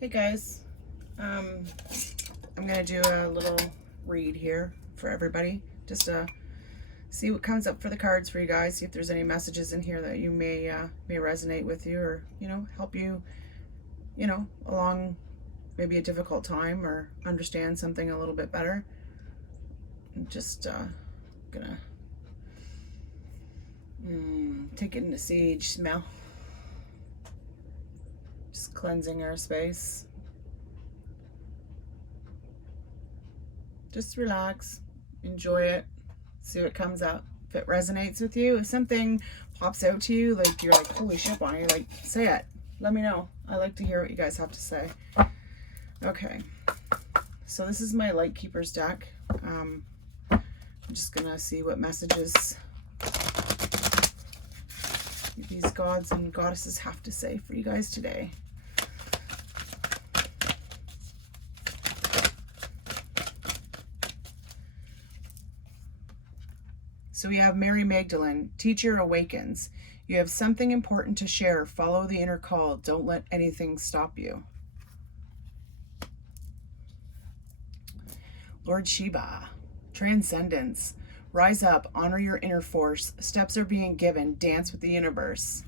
Hey guys, I'm gonna do a little read here for everybody, just to see what comes up for the cards for you guys. See if there's any messages in here that you may resonate with you, or help you, along maybe a difficult time, or understand something a little bit better. I'm just gonna take it into sage smell. Just cleansing our space. Just relax, enjoy it, see what comes up. If it resonates with you, if something pops out to you, like you're like, holy shit, Bonnie, like, say it. Let me know. I like to hear what you guys have to say. Okay, so this is my Light Keepers deck. I'm just gonna see what messages these gods and goddesses have to say for you guys today. So we have Mary Magdalene, teacher awakens. You have something important to share. Follow the inner call. Don't let anything stop you. Lord Shiva, transcendence. Rise up, honor your inner force. Steps are being given. Dance with the universe.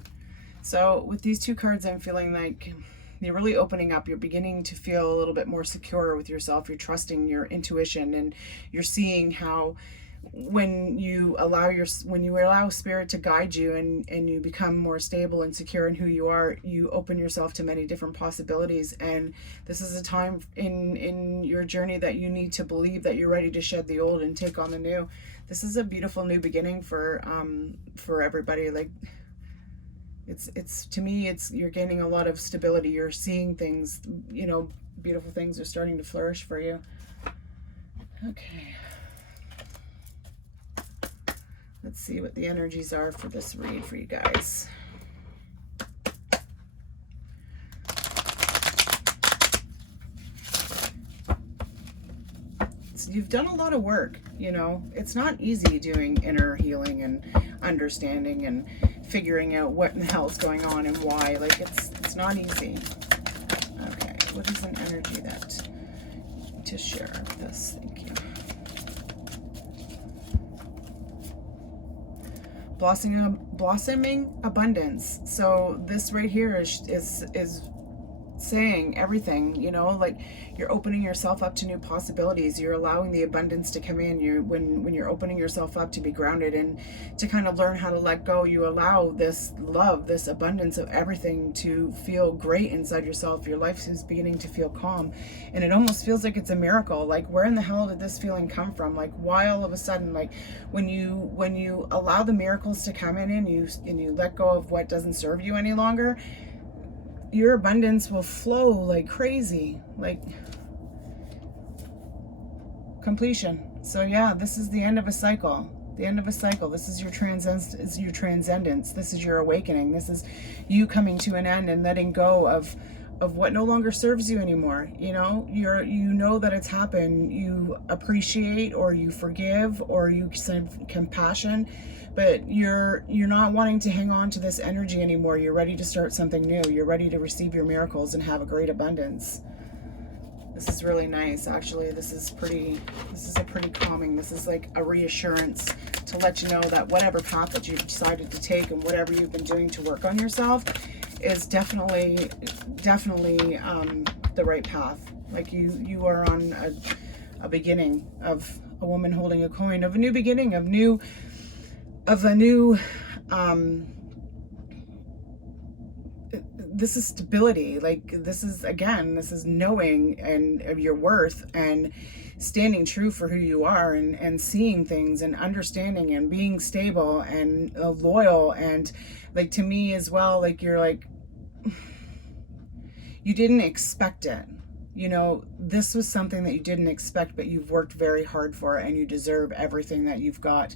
So with these two cards, I'm feeling like you're really opening up. You're beginning to feel a little bit more secure with yourself. You're trusting your intuition, and you're seeing how when you allow spirit to guide you, and you become more stable and secure in who you are, you open yourself to many different possibilities. And this is a time in your journey that you need to believe that you're ready to shed the old and take on the new. This is a beautiful new beginning for everybody. Like, it's to me, you're gaining a lot of stability. You're seeing things, beautiful things are starting to flourish for you. Okay. Let's see what the energies are for this read for you guys. So you've done a lot of work, It's not easy doing inner healing and understanding and figuring out what in the hell is going on and why. Like, it's not easy. Okay, what is an energy that to share with this? Thank you. Blossoming abundance. So this right here is saying everything, like you're opening yourself up to new possibilities. You're allowing the abundance to come in. When you're opening yourself up to be grounded and to kind of learn how to let go, you allow this love, this abundance of everything to feel great inside yourself. Your life is beginning to feel calm, and it almost feels like it's a miracle. Like, where in the hell did this feeling come from? Like, why all of a sudden? Like, when you allow the miracles to come in and you let go of what doesn't serve you any longer, your abundance will flow like crazy, like completion. So yeah, this is the end of a cycle. The end of a cycle. This is your transcendence. This is your awakening. This is you coming to an end and letting go of what no longer serves you anymore. You know that it's happened. You appreciate, or you forgive, or you send compassion, but you're not wanting to hang on to this energy anymore. You're ready to start something new. You're ready to receive your miracles and have a great abundance. This is really nice, actually. This is a pretty calming. This is like a reassurance to let you know that whatever path that you've decided to take and whatever you've been doing to work on yourself is definitely the right path. Like, you are on a beginning of a woman holding a coin, of a new beginning, of a new this is stability. Like, this is knowing and of your worth, and standing true for who you are, and seeing things and understanding and being stable and loyal. And like, to me as well, like, you're like, you didn't expect it. This was something that you didn't expect, but you've worked very hard for it, and you deserve everything that you've got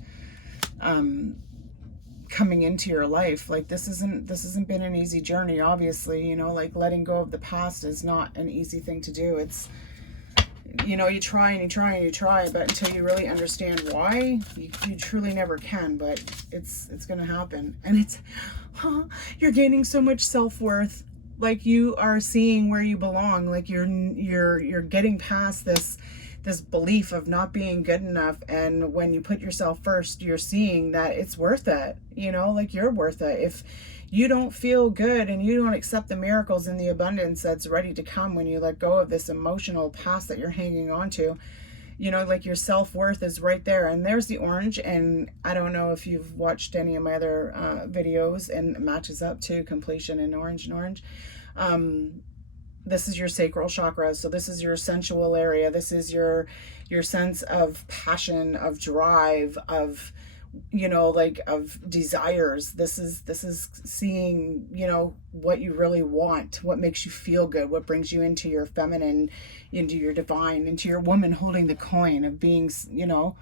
coming into your life. Like, this hasn't been an easy journey, obviously. Like, letting go of the past is not an easy thing to do. It's, you try and you try and you try, but until you really understand why, you truly never can. But it's gonna happen, and you're gaining so much self-worth. like you are seeing where you belong, like you're getting past this belief of not being good enough. And when you put yourself first, you're seeing that it's worth it, you know, like you're worth it. If you don't feel good and you don't accept the miracles and the abundance that's ready to come when you let go of this emotional past that you're hanging on to, you know, like your self-worth is right there. And there's the orange. And I don't know if you've watched any of my other videos, and it matches up to completion in orange and orange. This is your sacral chakra. So this is your sensual area. This is your sense of passion, of drive, of, you know, like of desires. This is seeing, you know, what you really want, what makes you feel good, what brings you into your feminine, into your divine, into your woman holding the coin of being, you know,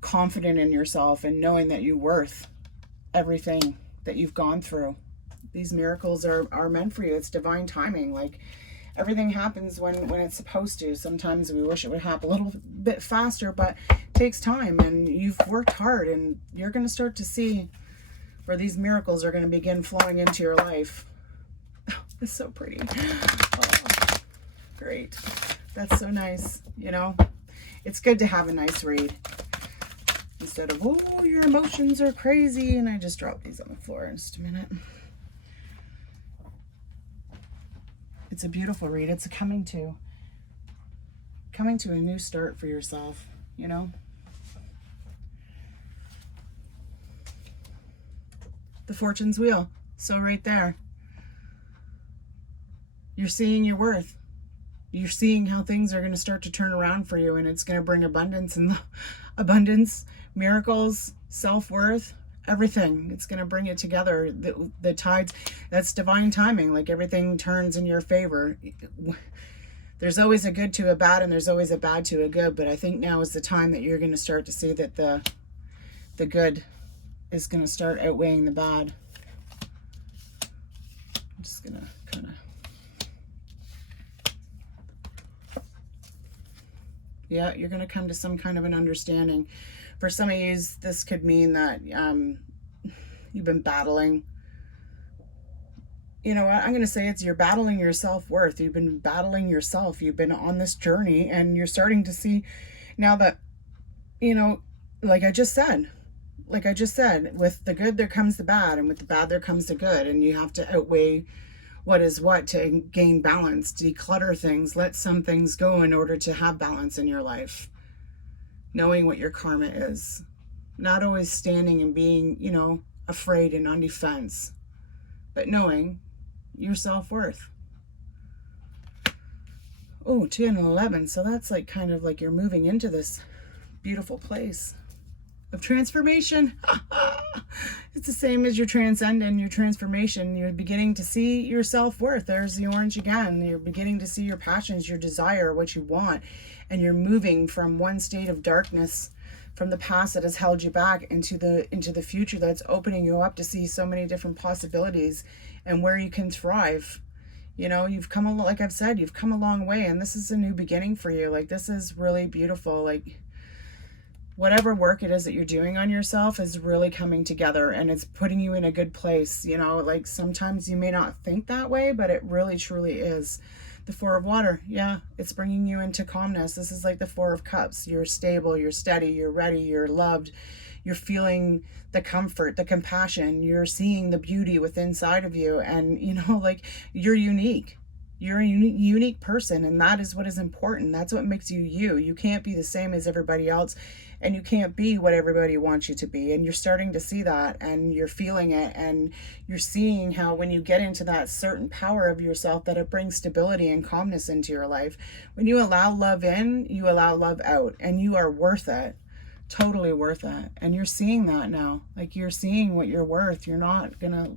confident in yourself and knowing that you're worth everything that you've gone through. These miracles are meant for you. It's divine timing. Like, everything happens when it's supposed to. Sometimes we wish it would happen a little bit faster, but it takes time, and you've worked hard, and you're going to start to see where these miracles are going to begin flowing into your life. Oh, it's so pretty. Oh, great. That's so nice. You know, it's good to have a nice read instead of, oh, your emotions are crazy. And I just dropped these on the floor in just a minute. It's a beautiful read. It's coming to a new start for yourself, you know. The Fortune's Wheel. So right there, you're seeing your worth. You're seeing how things are going to start to turn around for you, and it's going to bring abundance, and abundance, miracles, self-worth, everything. It's going to bring it together. The tides, that's divine timing. Like, everything turns in your favor. There's always a good to a bad, and there's always a bad to a good. But I think now is the time that you're going to start to see that the good is going to start outweighing the bad. I'm just going to kind of, yeah, you're going to come to some kind of an understanding. For some of you, this could mean that you've been battling. You know what? I'm going to say you're battling your self-worth. You've been battling yourself. You've been on this journey, and you're starting to see now that, you know, like I just said, with the good, there comes the bad, and with the bad, there comes the good. And you have to outweigh what is what to gain balance, declutter things, let some things go in order to have balance in your life. Knowing what your karma is, not always standing and being, you know, afraid and on defense, but knowing your self-worth. Oh, 2 and 11. So that's like kind of like you're moving into this beautiful place of transformation. It's the same as your transcendent, your transformation. You're beginning to see your self-worth. There's the orange again. You're beginning to see your passions, your desire, what you want. And you're moving from one state of darkness from the past that has held you back into the future that's opening you up to see so many different possibilities and where you can thrive. You know, you've come, like I've said, you've come a long way, and this is a new beginning for you. Like, this is really beautiful. Like, whatever work it is that you're doing on yourself is really coming together, and it's putting you in a good place. You know, like, sometimes you may not think that way, but it really truly is. The Four of Water, yeah, it's bringing you into calmness. This is like the Four of Cups. You're stable, you're steady, you're ready, you're loved. You're feeling the comfort, the compassion. You're seeing the beauty within inside of you. And, you know, like, you're unique. You're a unique person, and that is what is important. That's what makes you you. You can't be the same as everybody else, and you can't be what everybody wants you to be. And you're starting to see that, and you're feeling it, and you're seeing how when you get into that certain power of yourself, that it brings stability and calmness into your life. When you allow love in, you allow love out, and you are worth it. Totally worth it. And you're seeing that now. Like, you're seeing what you're worth. You're not gonna,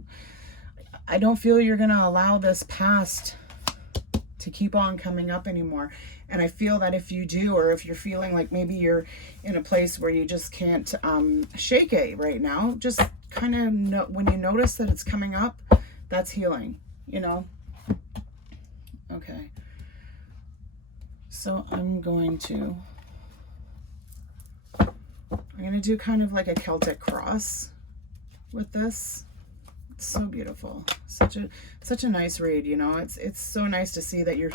I don't feel you're gonna allow this past to keep on coming up anymore. And I feel that if you do, or if you're feeling like maybe you're in a place where you just can't shake it right now, just kind of know, when you notice that it's coming up, that's healing, you know. Okay, so I'm going to do kind of like a Celtic cross with this. So beautiful. Such a nice read, you know. It's so nice to see that you're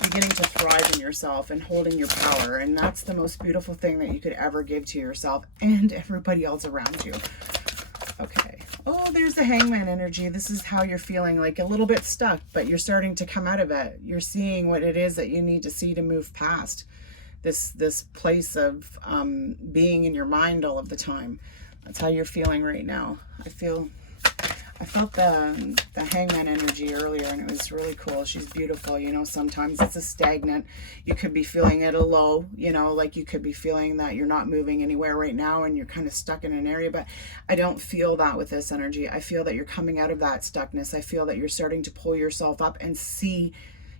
beginning to thrive in yourself and holding your power, and that's the most beautiful thing that you could ever give to yourself and everybody else around you. Okay. Oh, there's the Hangman energy. This is how you're feeling, like a little bit stuck, but you're starting to come out of it. You're seeing what it is that you need to see to move past this place of being in your mind all of the time. That's how you're feeling right now. I felt the Hangman energy earlier, and it was really cool. She's beautiful. You know, sometimes it's a stagnant. You could be feeling at a low, you know, like you could be feeling that you're not moving anywhere right now and you're kind of stuck in an area, but I don't feel that with this energy. I feel that you're coming out of that stuckness. I feel that you're starting to pull yourself up and see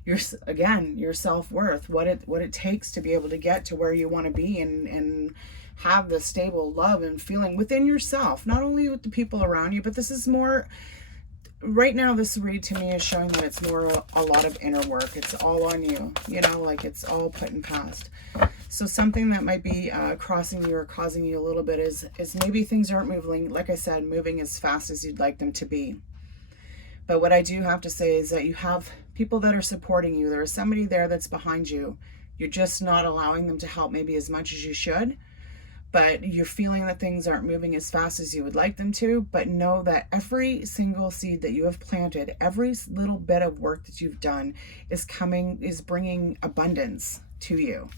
your self-worth, what it takes to be able to get to where you want to be, and have the stable love and feeling within yourself, not only with the people around you, but this is more, right now this read to me is showing that it's more a lot of inner work. It's all on you, you know, like it's all put in past. So something that might be crossing you or causing you a little bit is maybe things aren't moving, like I said, moving as fast as you'd like them to be. But what I do have to say is that you have people that are supporting you. There is somebody there that's behind you. You're just not allowing them to help maybe as much as you should. But you're feeling that things aren't moving as fast as you would like them to. But know that every single seed that you have planted, every little bit of work that you've done is bringing abundance to you.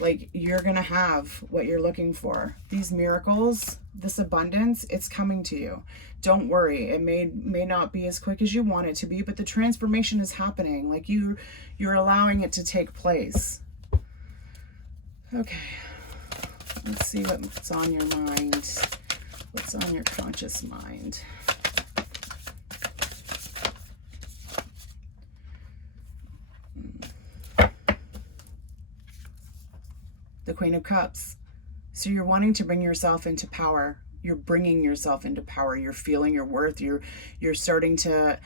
Like, you're going to have what you're looking for. These miracles, this abundance, it's coming to you. Don't worry. It may not be as quick as you want it to be, but the transformation is happening. Like, you're allowing it to take place. Okay. Let's see what's on your mind. What's on your conscious mind? The Queen of Cups. So you're wanting to bring yourself into power. You're bringing yourself into power. You're feeling your worth. You're starting to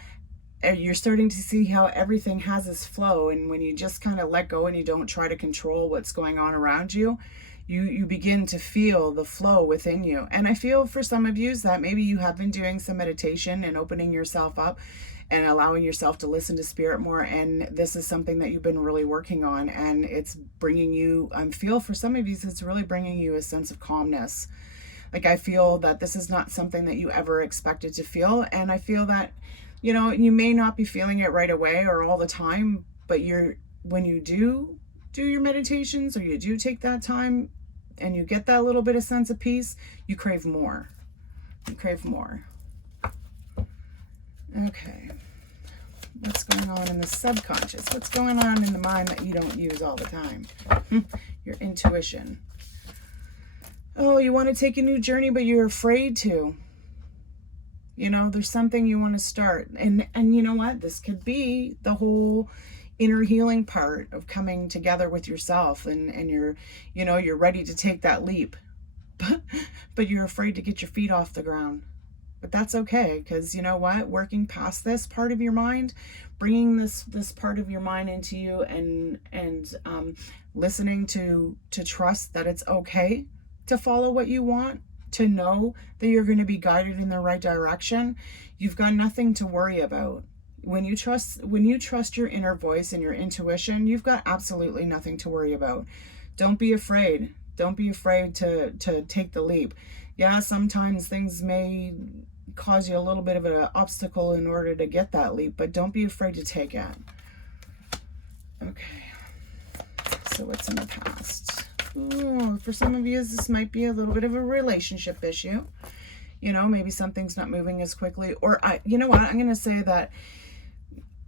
see how everything has its flow. And when you just kind of let go and you don't try to control what's going on around you, you begin to feel the flow within you. And I feel for some of you that maybe you have been doing some meditation and opening yourself up and allowing yourself to listen to spirit more. And this is something that you've been really working on, and it's bringing you, I feel for some of you, it's really bringing you a sense of calmness. Like, I feel that this is not something that you ever expected to feel. And I feel that, you know, you may not be feeling it right away or all the time, but when you do your meditations, or you do take that time and you get that little bit of sense of peace, you crave more. You crave more. Okay. What's going on in the subconscious? What's going on in the mind that you don't use all the time? Your intuition. Oh, you want to take a new journey, but you're afraid to. You know, there's something you want to start. And you know what? This could be the whole inner healing part of coming together with yourself, and you're ready to take that leap. But you're afraid to get your feet off the ground. But that's okay, because you know what? Working past this part of your mind, bringing this part of your mind into you, and listening to trust that it's okay to follow what you want, to know that you're going to be guided in the right direction. You've got nothing to worry about. When you trust your inner voice and your intuition, you've got absolutely nothing to worry about. Don't be afraid. Don't be afraid to take the leap. Yeah, sometimes things may cause you a little bit of an obstacle in order to get that leap, but don't be afraid to take it. Okay. So what's in the past? Ooh, for some of you, this might be a little bit of a relationship issue. You know, maybe something's not moving as quickly, or you know what? I'm going to say that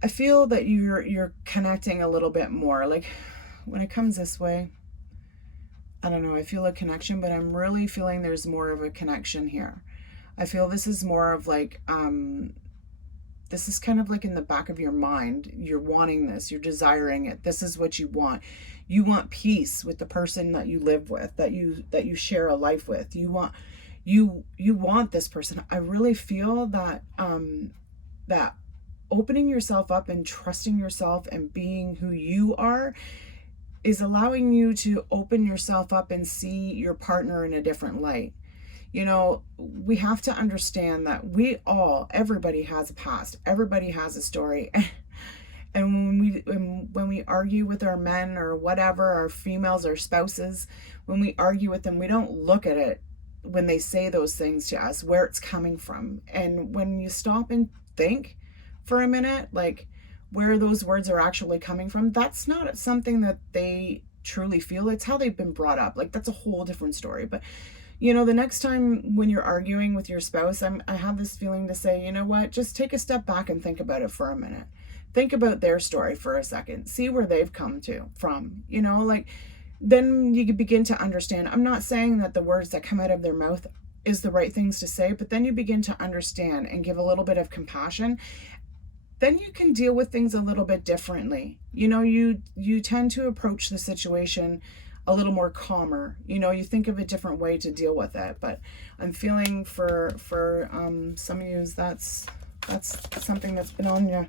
I feel that you're connecting a little bit more. Like, when it comes this way, I don't know, I feel a connection, but I'm really feeling there's more of a connection here. I feel this is more of like, this is kind of like in the back of your mind. You're wanting this, you're desiring it. This is what you want. You want peace with the person that you live with, that you share a life with. You want this person. I really feel that, that opening yourself up and trusting yourself and being who you are is allowing you to open yourself up and see your partner in a different light. You know, we have to understand that everybody has a past, everybody has a story. And when we argue with our men or whatever, our females or spouses, when we argue with them, we don't look at it when they say those things to us, where it's coming from. And when you stop and think for a minute, like where those words are actually coming from, that's not something that they truly feel. It's how they've been brought up. Like that's a whole different story. But you know, the next time when you're arguing with your spouse, I have this feeling to say, you know what, just take a step back and think about it for a minute. Think about their story for a second. See where they've come from. You know, like then you can begin to understand. I'm not saying that the words that come out of their mouth is the right things to say, but then you begin to understand and give a little bit of compassion. Then you can deal with things a little bit differently. You know, you tend to approach the situation a little more calmer. You know, you think of a different way to deal with it. But I'm feeling for some of you, that's something that's been on you,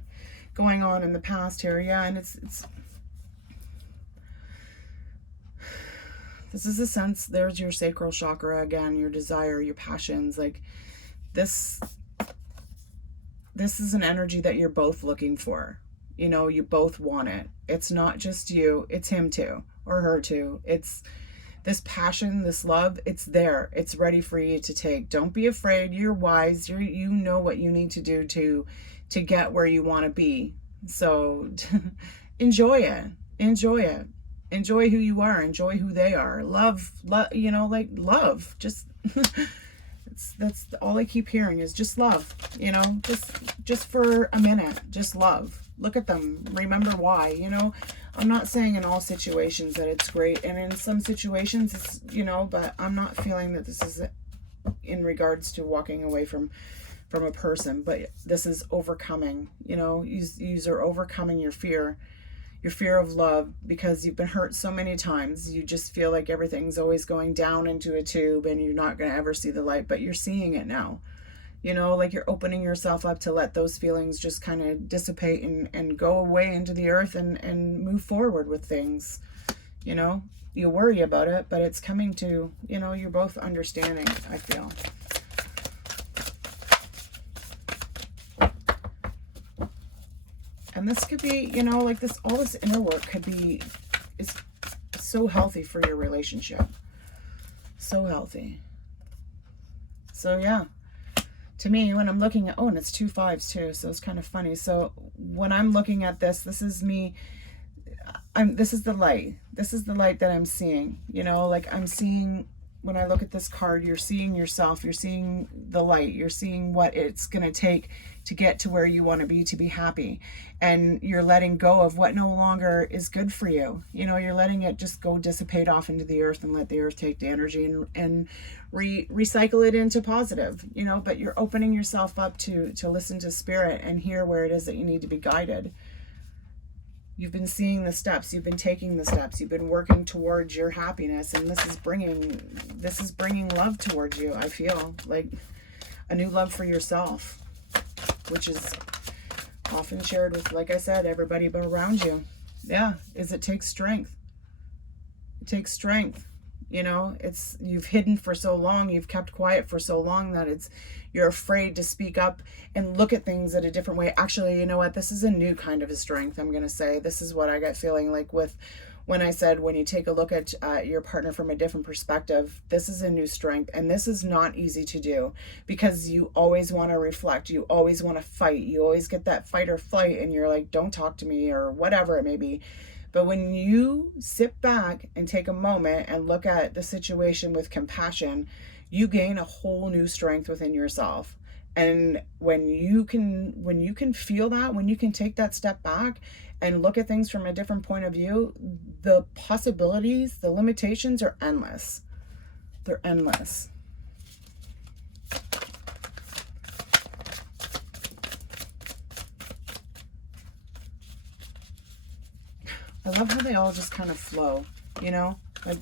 going on in the past here. Yeah, and it's this is a sense, there's your sacral chakra again, your desire, your passions. Like this is an energy that you're both looking for. You know, you both want it. It's not just you, it's him too, or her too. It's this passion, this love, it's there. It's ready for you to take. Don't be afraid. You're wise. You know what you need to do to get where you want to be. So enjoy it. Enjoy it. Enjoy who you are. Enjoy who they are. Love, you know, like love. Just that's all I keep hearing is just love, you know, just for a minute, just love. Look at them. Remember why, you know. I'm not saying in all situations that it's great, and in some situations it's, you know, but I'm not feeling that this is in regards to walking away from a person, but this is overcoming, you know, you are overcoming your fear of love, because you've been hurt so many times. You just feel like everything's always going down into a tube and you're not going to ever see the light, but you're seeing it now. You know, like you're opening yourself up to let those feelings just kind of dissipate and go away into the earth and move forward with things. You know, you worry about it, but it's coming to, you know, you're both understanding, I feel. And this could be, you know, like all this inner work is so healthy for your relationship. So healthy. So yeah, to me, when I'm looking at, oh, and it's 2 5s too, so it's kind of funny. So when I'm looking at this is me, this is the light. This is the light that I'm seeing, you know, like I'm seeing, when I look at this card, you're seeing yourself, you're seeing the light, you're seeing what it's going to take to get to where you want to be happy. And you're letting go of what no longer is good for you. You know, you're letting it just go dissipate off into the earth and let the earth take the energy and recycle it into positive, you know, but you're opening yourself up to listen to spirit and hear where it is that you need to be guided. You've been seeing the steps, you've been taking the steps, you've been working towards your happiness, and this is bringing love towards you. I feel like a new love for yourself, which is often shared with, like I said, everybody but around you. Yeah, it takes strength. It takes strength. You know, you've hidden for so long, you've kept quiet for so long that you're afraid to speak up and look at things in a different way. Actually, you know what? This is a new kind of a strength, I'm going to say. This is what I got feeling like when I said, when you take a look at your partner from a different perspective, this is a new strength. And this is not easy to do, because you always want to reflect. You always want to fight. You always get that fight or flight, and you're like, don't talk to me, or whatever it may be. But when you sit back and take a moment and look at the situation with compassion, you gain a whole new strength within yourself. And when you can feel that, when you can take that step back and look at things from a different point of view, the possibilities, the limitations are endless. They're endless. I love how they all just kind of flow, you know, and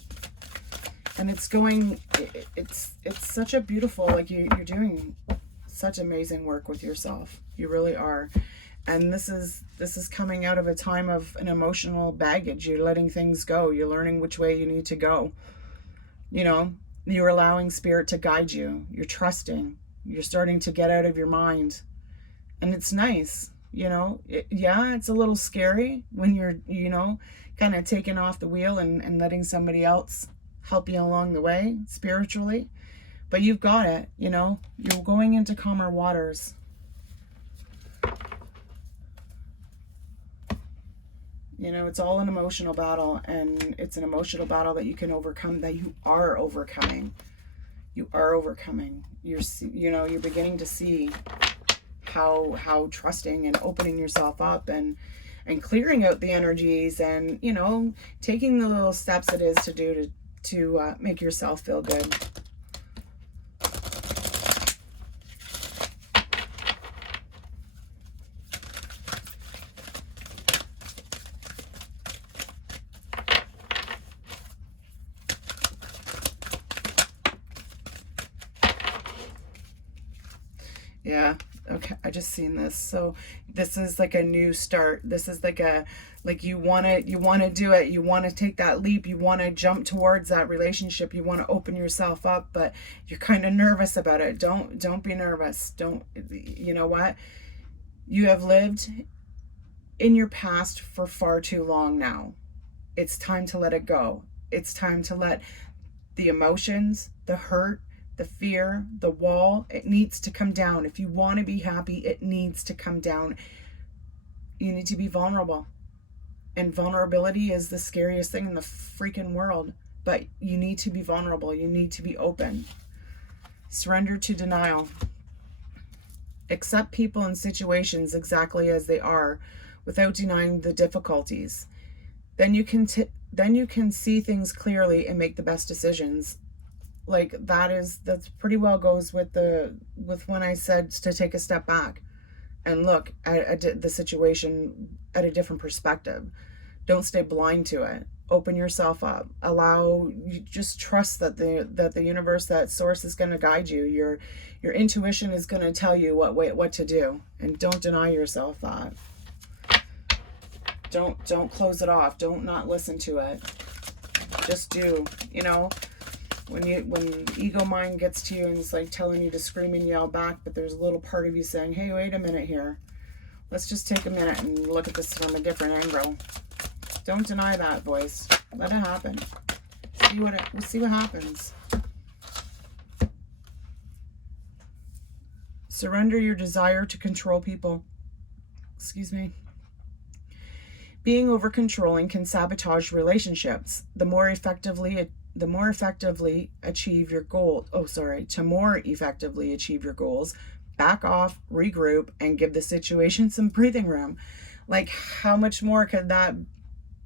it's such a beautiful, like you're doing such amazing work with yourself. You really are. And this is coming out of a time of an emotional baggage. You're letting things go. You're learning which way you need to go, you know, You're allowing spirit to guide you. You're trusting. You're starting to get out of your mind. And it's nice, you know. Yeah, it's a little scary when you're, you know, kind of taking off the wheel and letting somebody else help you along the way spiritually. But you've got it, you know. You're going into calmer waters. You know, it's all an emotional battle, and it's an emotional battle that you can overcome, that you are overcoming. You are overcoming. You know, you're beginning to see how trusting and opening yourself up and clearing out the energies, and, you know, taking the little steps it is to do to make yourself feel good. Yeah, okay, I just seen this. So this is like a new start. This is like you want to do it. You want to take that leap. You want to jump towards that relationship. You want to open yourself up, but you're kind of nervous about it. Don't be nervous. You know what? You have lived in your past for far too long now. It's time to let it go. It's time to let the emotions, the hurt, the fear, the wall, it needs to come down. If you want to be happy, it needs to come down. You need to be vulnerable. And vulnerability is the scariest thing in the freaking world. But you need to be vulnerable. You need to be open. Surrender to denial. Accept people and situations exactly as they are without denying the difficulties. Then you can see things clearly and make the best decisions. Like that's pretty well goes with when I said to take a step back and look at the situation at a different perspective. Don't stay blind to it. Open yourself up. Just trust that the universe, that source is going to guide you. Your intuition is going to tell you what to do, and don't deny yourself that. Don't close it off. Don't not listen to it. Just do, you know. When ego mind gets to you and it's like telling you to scream and yell back, but there's a little part of you saying, hey, wait a minute here. Let's just take a minute and look at this from a different angle. Don't deny that voice. Let it happen. We'll see what happens. Surrender your desire to control people. Excuse me. Being over controlling can sabotage relationships. To more effectively achieve your goals, back off, regroup, and give the situation some breathing room. Like, how much more could that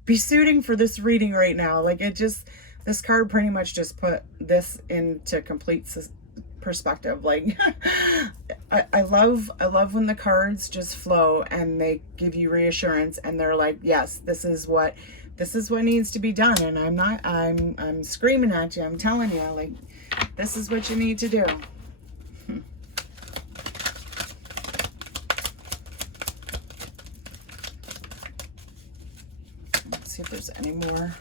be suiting for this reading right now? Like, this card pretty much just put this into complete perspective. Like, I love when the cards just flow and they give you reassurance, and they're like, yes, this is what needs to be done. And I'm screaming at you. I'm telling you, like, this is what you need to do. Let's see if there's any more.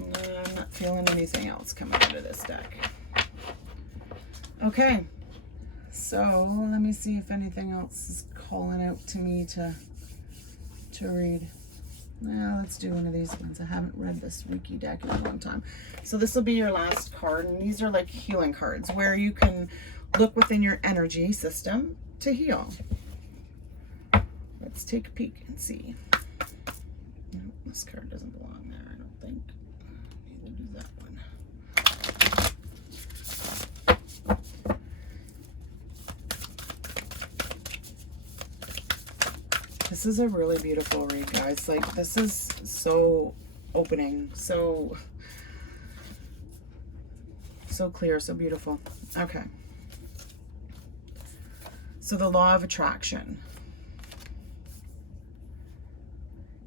No, I'm not feeling anything else coming out of this deck. Okay. So let me see if anything else is calling out to me to read. Now let's do one of these ones. I haven't read this Reiki deck in a long time. So this will be your last card, and these are like healing cards where you can look within your energy system to heal. Let's take a peek and see. No, this card doesn't belong there, I don't think. Neither does that one. This is a really beautiful read, guys. Like, this is so opening, so clear, so beautiful. Okay. So the law of attraction.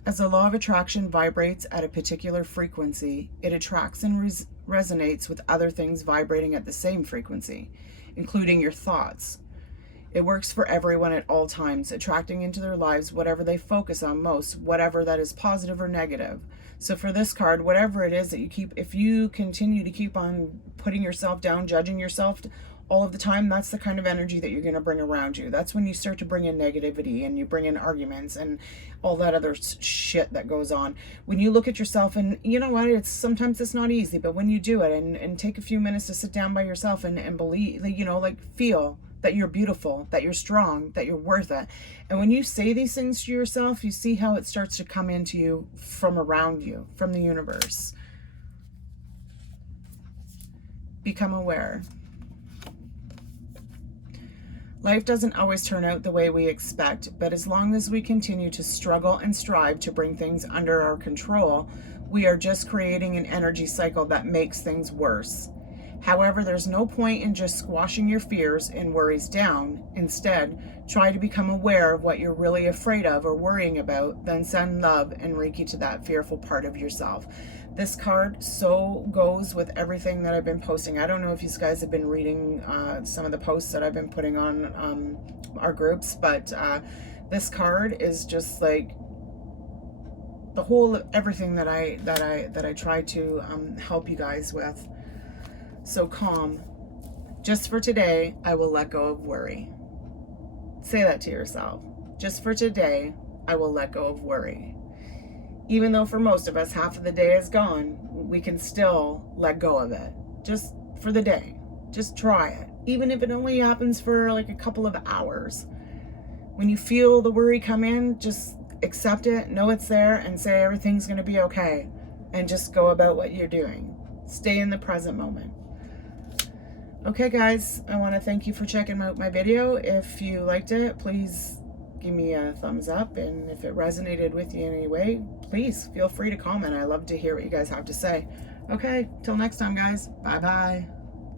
As the law of attraction vibrates at a particular frequency, it attracts and resonates with other things vibrating at the same frequency, including your thoughts. It works for everyone at all times, attracting into their lives whatever they focus on most, whatever that is positive or negative. So for this card, whatever it is that you keep, if you continue to keep on putting yourself down, judging yourself all of the time, that's the kind of energy that you're going to bring around you. That's when you start to bring in negativity and you bring in arguments and all that other shit that goes on. When you look at yourself, and you know what, sometimes it's not easy, but when you do it and take a few minutes to sit down by yourself and believe, you know, like feel that you're beautiful, that you're strong, that you're worth it. And when you say these things to yourself, you see how it starts to come into you from around you, from the universe. Become aware. Life doesn't always turn out the way we expect, but as long as we continue to struggle and strive to bring things under our control, we are just creating an energy cycle that makes things worse. However, there's no point in just squashing your fears and worries down. Instead, try to become aware of what you're really afraid of or worrying about, then send love and Reiki to that fearful part of yourself. This card so goes with everything that I've been posting. I don't know if you guys have been reading some of the posts that I've been putting on our groups, but this card is just like the whole of everything that I try to help you guys with. So calm. Just for today, I will let go of worry. Say that to yourself. Just for today, I will let go of worry. Even though for most of us, half of the day is gone, we can still let go of it. Just for the day. Just try it. Even if it only happens for like a couple of hours. When you feel the worry come in, just accept it, know it's there, and say everything's going to be okay. And just go about what you're doing. Stay in the present moment. Okay guys, I want to thank you for checking out my video. If you liked it, please give me a thumbs up, and if it resonated with you in any way, please feel free to comment. I love to hear what you guys have to say. Okay, till next time guys, bye bye.